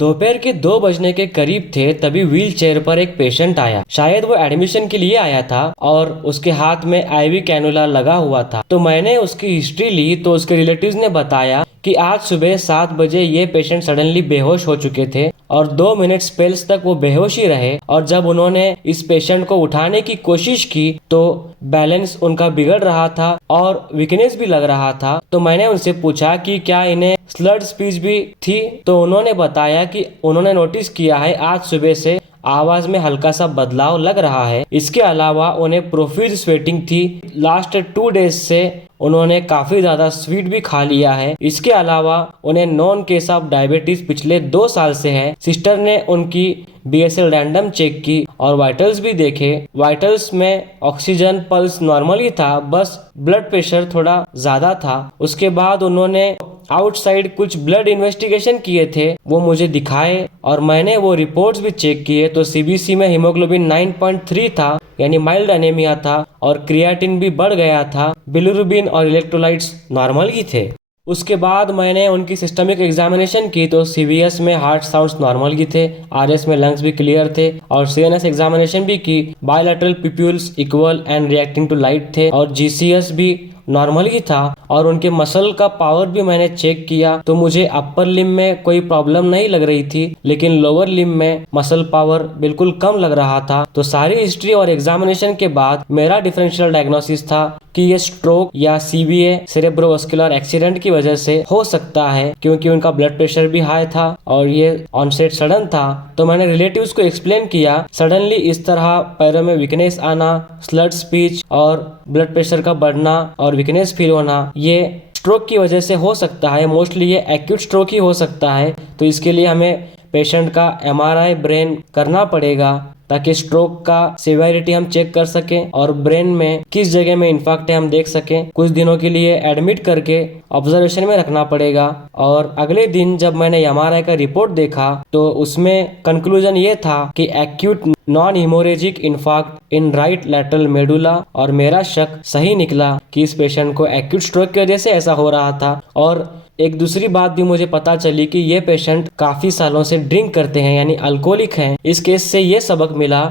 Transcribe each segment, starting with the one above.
दोपहर के 2 बजने के करीब थे तभी व्हील चेयर पर एक पेशेंट आया। शायद वो एडमिशन के लिए आया था और उसके हाथ में आईवी कैनुला लगा हुआ था। तो मैंने उसकी हिस्ट्री ली तो उसके रिलेटिव्स ने बताया कि आज सुबह 7 बजे ये पेशेंट सडनली बेहोश हो चुके थे और 2 मिनट स्पेल्स तक वो बेहोश ही रहे। और जब उन्होंने इस पेशेंट को उठाने की कोशिश की तो बैलेंस उनका बिगड़ रहा था और वीकनेस भी लग रहा था। तो मैंने उनसे पूछा कि क्या इन्हें स्लर्ड स्पीच भी थी। तो उन्होंने बताया कि उन्होंने नोटिस किया है आज सुबह से आवाज में हल्का सा बदलाव लग रहा है। इसके अलावा उन्हें प्रोफ्यूज स्वेटिंग थी। लास्ट 2 डेज से उन्होंने काफी ज्यादा स्वीट भी खा लिया है। इसके अलावा उन्हें नॉन केस ऑफ डायबिटीज पिछले 2 साल से है। सिस्टर ने उनकी BSL रैंडम चेक की और वाइटल्स भी देखे। वाइटल्स में ऑक्सीजन पल्स नॉर्मल ही था, बस ब्लड प्रेशर थोड़ा ज्यादा था। उसके बाद उन्होंने आउटसाइड कुछ ब्लड इन्वेस्टिगेशन किए थे, वो मुझे दिखाए और मैंने वो रिपोर्ट्स भी चेक किए। तो CBC में हीमोग्लोबिन 9.3 था, यानी माइल्ड एनीमिया था और क्रिएटिन भी बढ़ गया था। बिलिरुबिन और इलेक्ट्रोलाइट्स नॉर्मल ही थे। उसके बाद मैंने उनकी सिस्टमिक एग्जामिनेशन की तो CVS में हार्ट साउंड्स नॉर्मल ही थे, RS में लंग्स भी क्लियर थे और CNS एग्जामिनेशन भी की। Bilateral pupils equal and reacting to light थे और GCS भी नॉर्मल ही था। और उनके मसल का पावर भी मैंने चेक किया तो मुझे अपर लिम में कोई प्रॉब्लम नहीं लग रही थी, लेकिन लोअर लिम में मसल पावर बिल्कुल कम लग रहा था। तो सारी हिस्ट्री और एग्जामिनेशन के बाद मेरा डिफरेंशियल डायग्नोसिस था कि ये स्ट्रोक या CVA सेरेब्रोवास्कुलर एक्सीडेंट की वजह से हो सकता है, क्योंकि उनका ब्लड प्रेशर भी हाई था और ये ऑनसेट सडन था। तो मैंने रिलेटिव्स को एक्सप्लेन किया सडनली इस तरह पैरों में वीकनेस आना, स्लर्ड स्पीच और ब्लड प्रेशर का बढ़ना और वीकनेस फील होना, ये स्ट्रोक की वजह से हो सकता है। मोस्टली ये एक्यूट स्ट्रोक ही हो सकता है। तो इसके लिए हमें पेशेंट का MRI ब्रेन करना पड़ेगा ताकि स्ट्रोक का सिवियरिटी हम चेक कर सकें और ब्रेन में किस जगह में इन्फेक्ट है हम देख सकें। कुछ दिनों के लिए एडमिट करके ऑब्जर्वेशन में रखना पड़ेगा। और अगले दिन जब मैंने MRI का रिपोर्ट देखा तो उसमें कंक्लूजन ये था कि acute non haemorrhagic infarct in right lateral medulla. और मेरा शक सही निकला कि इस पेशेंट को एक्यूट स्ट्रोक की वजह से ऐसा हो रहा था। और एक दूसरी बात भी मुझे पता चली कि ये पेशेंट काफी सालों से ड्रिंक करते हैं, यानी अल्कोहलिक हैं। इस केस से ये सबक मिला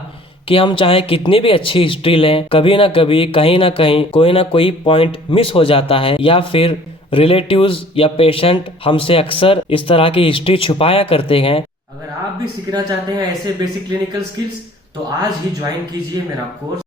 कि हम चाहे कितनी भी अच्छी हिस्ट्री लें, कभी ना कभी कहीं ना कहीं कोई ना कोई पॉइंट मिस हो जाता है, या फिर रिलेटिव्स या पेशेंट हमसे अक्सर इस तरह की हिस्ट्री छुपाया करते हैं। अगर आप भी सीखना चाहते हैं ऐसे बेसिक क्लिनिकल स्किल्स तो आज ही ज्वाइन कीजिए मेरा कोर्स।